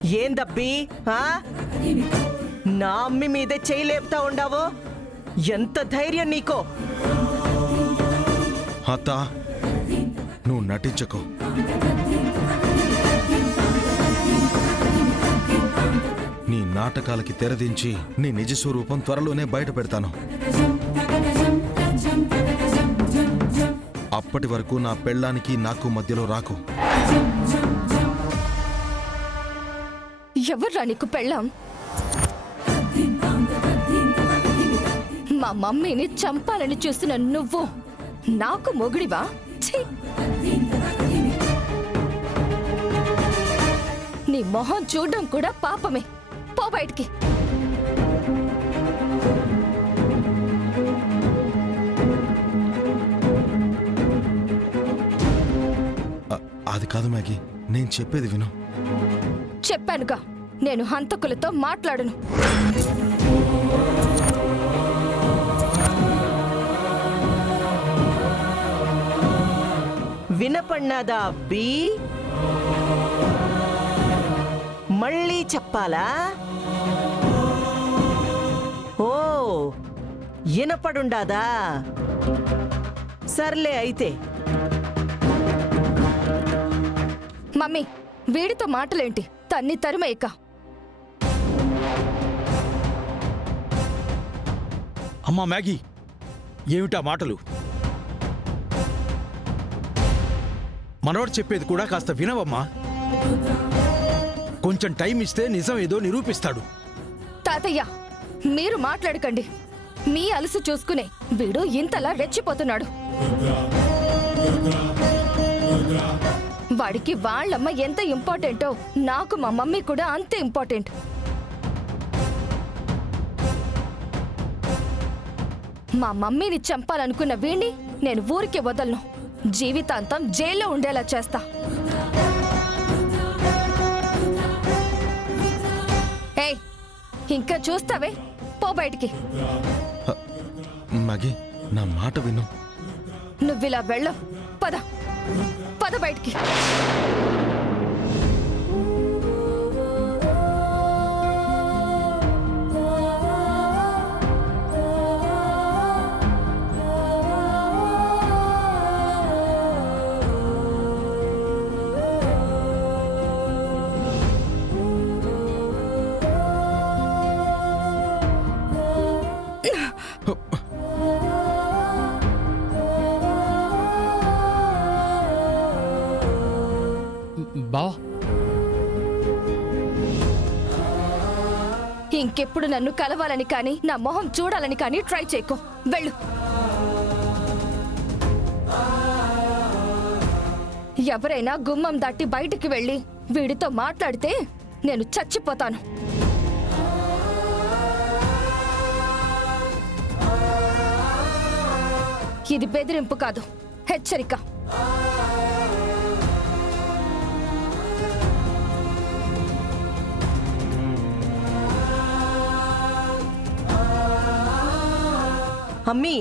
ఏందబ్బి నా అమ్మి మీదే చేయి లేపుతా ఉండావో? ఎంత ధైర్యం నీకో? అత్త, నువ్వు నటించకు. నీ నాటకాలకి తెరదించి నీ నిజ స్వరూపం త్వరలోనే బయట పెడతాను. అప్పటి వరకు నా పెళ్ళానికి నాకు మధ్యలో రాకు. ఎవర్రా నీకు పెళ్ళాం? మా మమ్మీని చంపాలని చూసిన నువ్వు నాకు మొగుడివా? నీ మొహం చూడడం కూడా పాపమే. పో బయటికి. అది కాదు మ్యాగీ, నేను చెప్పేది విను. చెప్పానుగా, నేను హంతకులతో మాట్లాడను. వినపడినాదా అబ్బి? మళ్ళీ చెప్పాలా? ఓ, వినపడుండాదా? సర్లే అయితే. మమ్మీ, వీడితో మాటలేంటి? తన్ని తరుమేక. అమ్మా మ్యాగీ, ఏమిటా మాటలు? మనోడు చెప్పేది కూడా కాస్త వినవమ్మా. కొంచెం టైం ఇస్తే నిజం ఏదో నిరూపిస్తాడు. తాతయ్య, మీరు మాట్లాడకండి. మీ అలసు చూసుకునే వీడు ఇంతలా రెచ్చిపోతున్నాడు. వాడికి వాళ్ళమ్మ ఎంత ఇంపార్టెంటో నాకు మా మమ్మీ కూడా అంతే ఇంపార్టెంట్. మా మమ్మీని చంపాలనుకున్న వీణ్ణి నేను ఊరికి వదలను. జీవితాంతం జైల్లో ఉండేలా చేస్తా. ఏయ్, ఇంకా చూస్తావే? పో బయటికి. మ్యాగీ, నా మాట విను. నువ్విలా వెళ్ళ. పద పద బయటికి. బావా, ఇంకెప్పుడు నన్ను కలవాలని కానీ నా మొహం చూడాలని కానీ ట్రై చేయకు. వెళ్ళు. ఎవరైనా గుమ్మం దాటి బయటికి వెళ్ళి వీడితో మాట్లాడితే నేను చచ్చిపోతాను. ఇది బెదిరింపు కాదు, హెచ్చరిక. అమ్మీ,